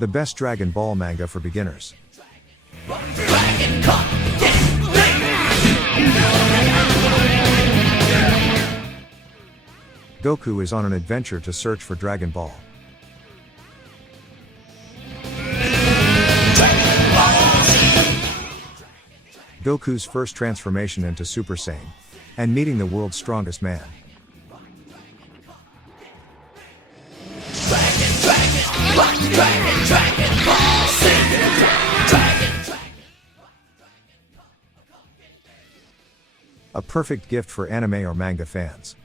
The best Dragon Ball manga for beginners. Goku is on an adventure to search for Dragon Ball. Goku's first transformation into Super Saiyan, and meeting the world's strongest man. A perfect gift for anime or manga fans.